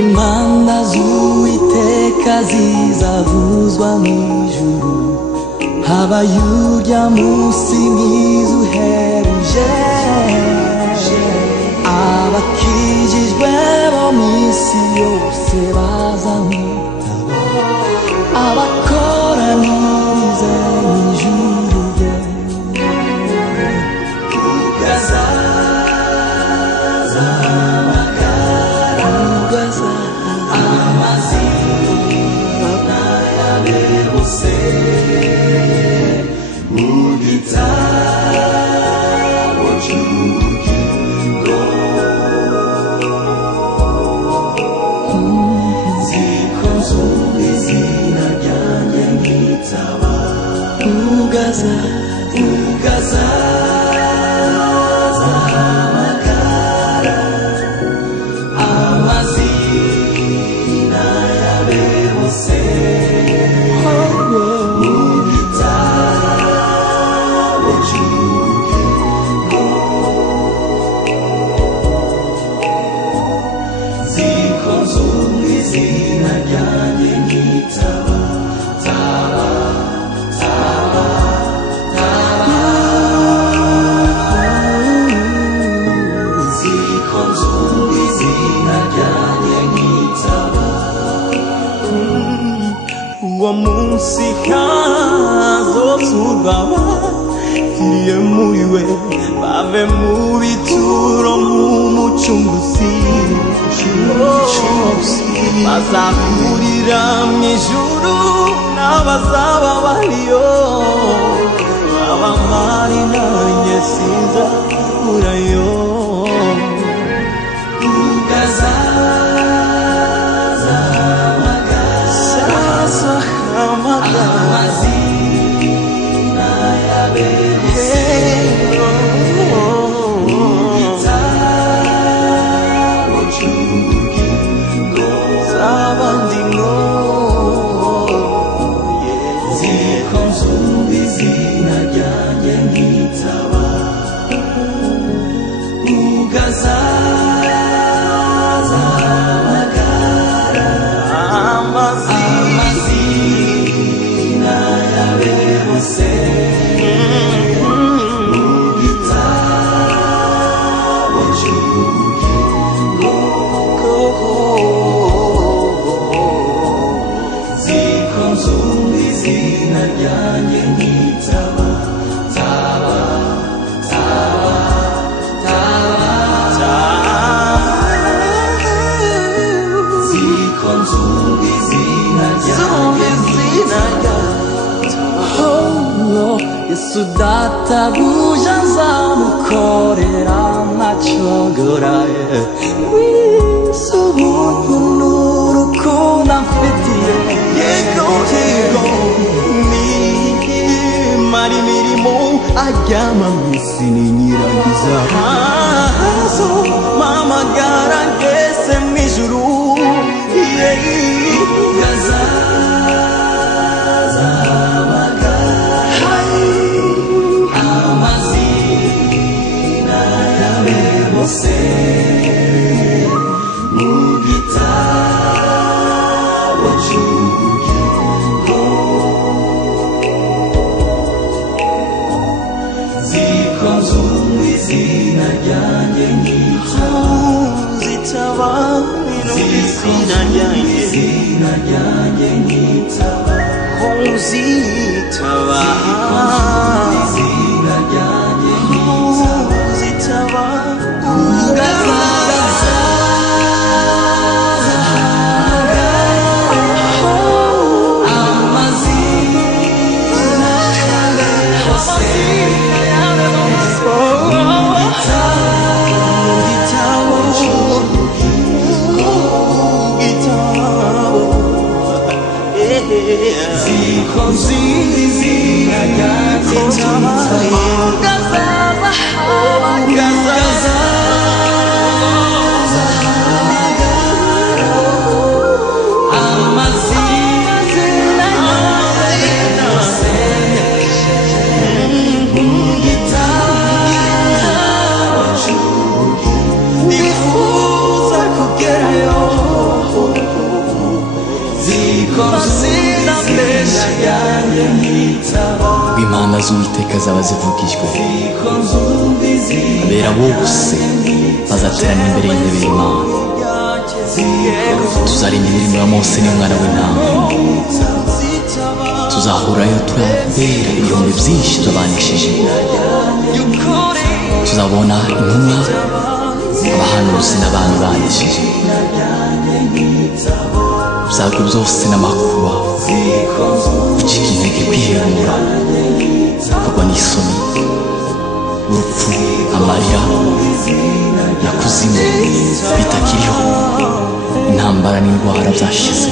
imana z'Uwiteka zizavuzwa mw'ijuru, habaye urya munsi mwiza uhebuje, abakijijwe bo mw'isi yose bazamwitaba, abakoranirize mw'ijuru rye. amazina yawe bose mu gitabo cy'ubugingo, nziko nzumva izina ryanjye nkitaba, ugazahamagara amazina yawe bose mu gitabo cy'ubugingo, nziko nzumva izina ryanjye nkitaba, nziko nzumva izina ryanjye nkitaba. Uwo munsi hazozurwa abapfiriye muri we, bave mu bituro nk'umucunguzi, bazahurira mw'ijuru n'abazaba bariyo, abamari nanjye sinzaburayo. amazina yawe bose mu gitabo cy'ubugingo, nziko nzumva izina ryanjye nkitaba, ugazahamagara amazina yawe bose mu gitabo cy'ubugingo, nziko nzumva izina ryanjye nkitaba, nziko nzumva izina ryanjye nkitaba. Yesu databuja nzamukorera ntacogora, wise ubuntu n'urukundo amfitiye, yego nimara imirimo aryama mw'isi ninyirangiza, mpamagara ngeze mw'ijuru, amazina yawe bose mu gitabo cy'ubugingo, nziko nzumva izina ryanjye nkitaba, nzitaba izina ryanjye nkitaba, nzitaba izina ryanjye nkitaba, nzitaba amazina yawe bose mu gitabo cy'ubugingo, nziko nzumva izina ryanjye impanda z'Uwiteka zaba zivugijwe, abera bose bazaterana imbere y'intebe y'Imana. Tuzareba imirimo ya Mose n'umwana w'intama, tuzahurayo turabera ibihumbi byinshi tubanishije. Tuzabona intumwa, abahanuzi n'abantu banishije. Ibyago byose n'amakuba, gucika intege, kwihebura, kugwa n'isoni, urupfu, amarira na kuzimu bitakiriho, intambara n'indwara byashize.